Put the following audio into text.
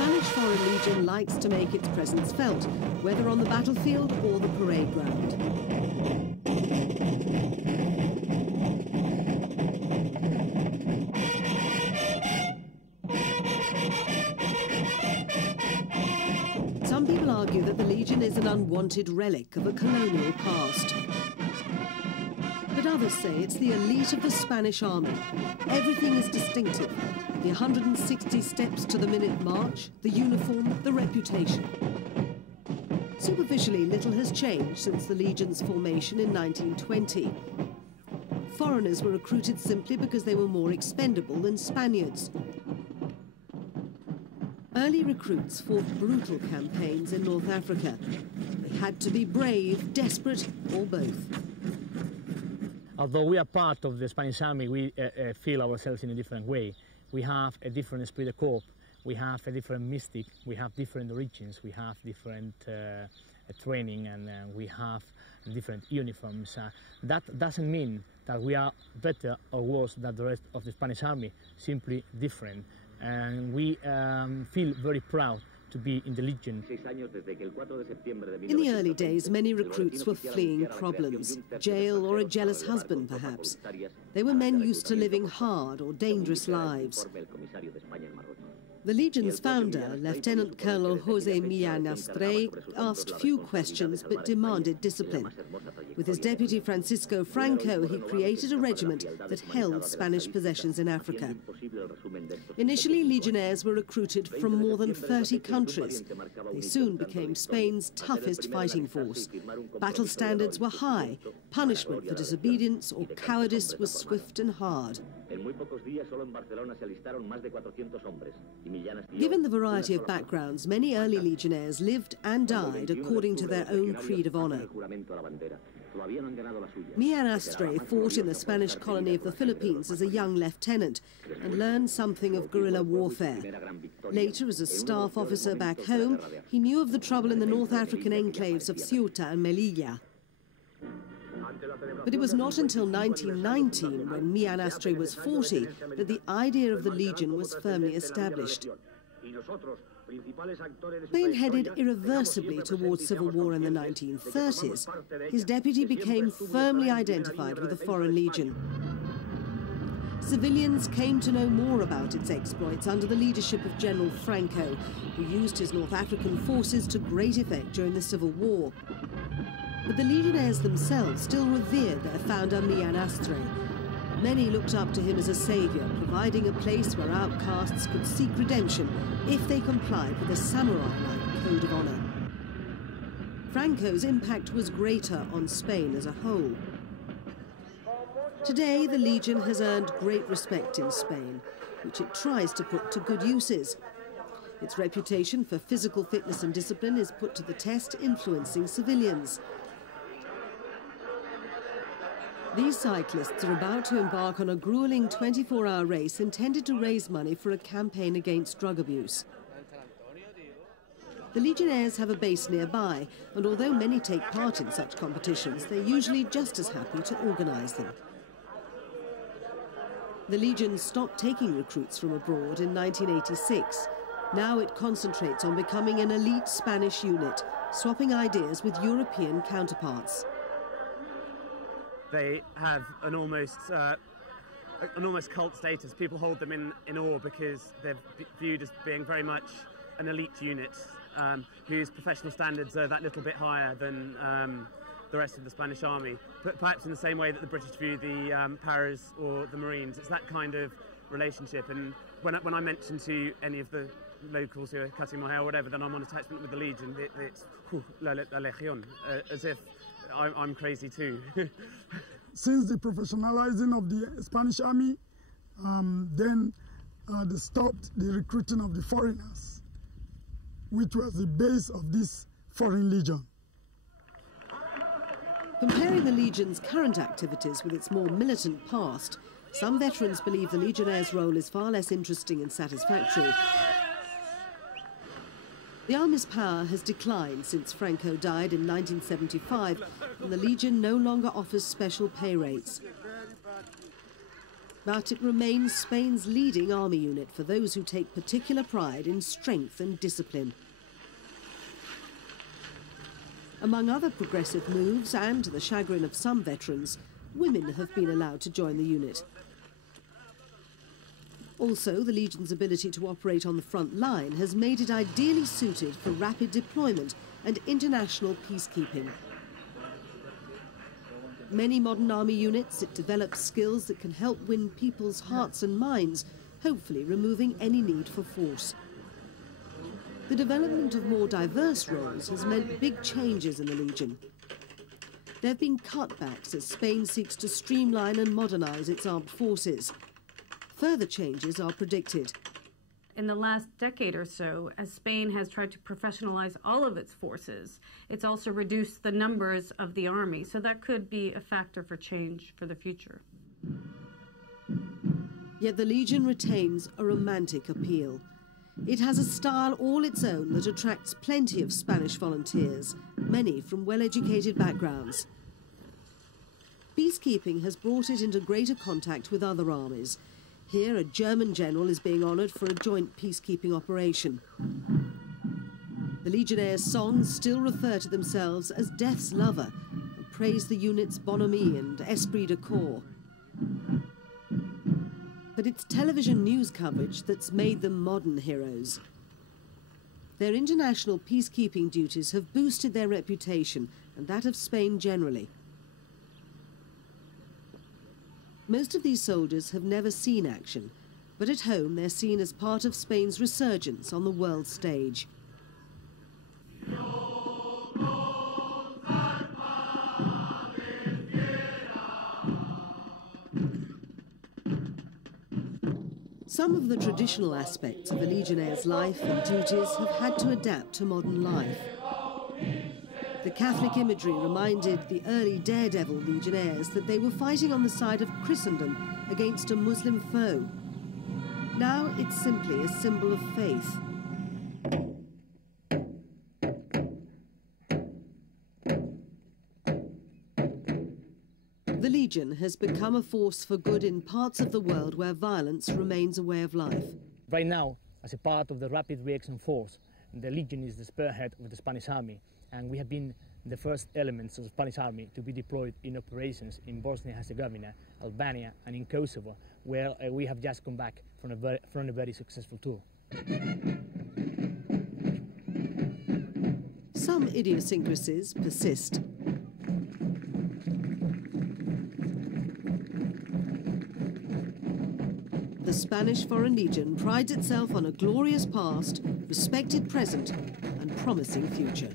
Spanish Foreign Legion likes to make its presence felt, whether on the battlefield or the parade ground. Some people argue that the Legion is an unwanted relic of a colonial past. But others say it's the elite of the Spanish army. Everything is distinctive. The 160 steps to the minute march, the uniform, the reputation. Superficially, little has changed since the Legion's formation in 1920. Foreigners were recruited simply because they were more expendable than Spaniards. Early recruits fought brutal campaigns in North Africa. They had to be brave, desperate, or both. Although we are part of the Spanish army, we feel ourselves in a different way. We have a different esprit de corps, we have a different mystic, we have different origins, we have different training, and we have different uniforms. That doesn't mean that we are better or worse than the rest of the Spanish army, simply different. And we feel very proud to be in the Legion. In the early days, many recruits were fleeing problems, jail or a jealous husband, perhaps. They were men used to living hard or dangerous lives. The Legion's founder, Lieutenant Colonel José Millán Astray, asked few questions but demanded discipline. With his deputy Francisco Franco, he created a regiment that held Spanish possessions in Africa. Initially, Legionnaires were recruited from more than 30 countries. They soon became Spain's toughest fighting force. Battle standards were high. Punishment for disobedience or cowardice was swift and hard. Given the variety of backgrounds, many early Legionnaires lived and died according to their own creed of honor. Millán Astray fought in the Spanish colony of the Philippines as a young lieutenant and learned something of guerrilla warfare. Later, as a staff officer back home, he knew of the trouble in the North African enclaves of Ceuta and Melilla. But it was not until 1919, when Millán Astray was 40, that the idea of the Legion was firmly established. Spain headed irreversibly towards civil war in the 1930s. His deputy became firmly identified with the Foreign Legion. Civilians came to know more about its exploits under the leadership of General Franco, who used his North African forces to great effect during the Civil War. But the Legionnaires themselves still revered their founder Millán Astray. Many looked up to him as a savior, providing a place where outcasts could seek redemption if they complied with a samurai-like code of honor. Franco's impact was greater on Spain as a whole. Today, the Legion has earned great respect in Spain, which it tries to put to good uses. Its reputation for physical fitness and discipline is put to the test, influencing civilians. These cyclists are about to embark on a grueling 24-hour race intended to raise money for a campaign against drug abuse. The Legionnaires have a base nearby, and although many take part in such competitions, they're usually just as happy to organise them. The Legion stopped taking recruits from abroad in 1986. Now it concentrates on becoming an elite Spanish unit, swapping ideas with European counterparts. They have an almost cult status. People hold them in awe because they're viewed as being very much an elite unit whose professional standards are that little bit higher than the rest of the Spanish army. But perhaps in the same way that the British view the Paras or the Marines. It's that kind of relationship. And when I mention to any of the locals who are cutting my hair or whatever, then I'm on attachment with the Legion. It's la Legion, as if I'm crazy too. Since the professionalizing of the Spanish army, then they stopped the recruiting of the foreigners, which was the base of this Foreign Legion. Comparing the Legion's current activities with its more militant past, some veterans believe the Legionnaires' role is far less interesting and satisfactory. The Army's power has declined since Franco died in 1975, and the Legion no longer offers special pay rates. But it remains Spain's leading army unit for those who take particular pride in strength and discipline. Among other progressive moves, and to the chagrin of some veterans, women have been allowed to join the unit. Also, the Legion's ability to operate on the front line has made it ideally suited for rapid deployment and international peacekeeping. Many modern army units, it develops skills that can help win people's hearts and minds, hopefully removing any need for force. The development of more diverse roles has meant big changes in the Legion. There have been cutbacks as Spain seeks to streamline and modernize its armed forces. Further changes are predicted. In the last decade or so, as Spain has tried to professionalize all of its forces, it's also reduced the numbers of the army, so that could be a factor for change for the future. Yet the Legion retains a romantic appeal. It has a style all its own that attracts plenty of Spanish volunteers, many from well-educated backgrounds. Peacekeeping has brought it into greater contact with other armies. Here, a German general is being honoured for a joint peacekeeping operation. The Legionnaires' songs still refer to themselves as Death's Lover and praise the unit's bonhomie and esprit de corps. But it's television news coverage that's made them modern heroes. Their international peacekeeping duties have boosted their reputation and that of Spain generally. Most of these soldiers have never seen action, but at home they're seen as part of Spain's resurgence on the world stage. Some of the traditional aspects of a Legionnaire's life and duties have had to adapt to modern life. The Catholic imagery reminded the early daredevil Legionnaires that they were fighting on the side of Christendom against a Muslim foe. Now it's simply a symbol of faith. The Legion has become a force for good in parts of the world where violence remains a way of life. Right now, as a part of the Rapid Reaction Force, the Legion is the spearhead of the Spanish Army, and we have been the first elements of the Spanish Army to be deployed in operations in Bosnia-Herzegovina, Albania, and in Kosovo, where we have just come back from a very successful tour. Some idiosyncrasies persist. The Spanish Foreign Legion prides itself on a glorious past, respected present, and promising future.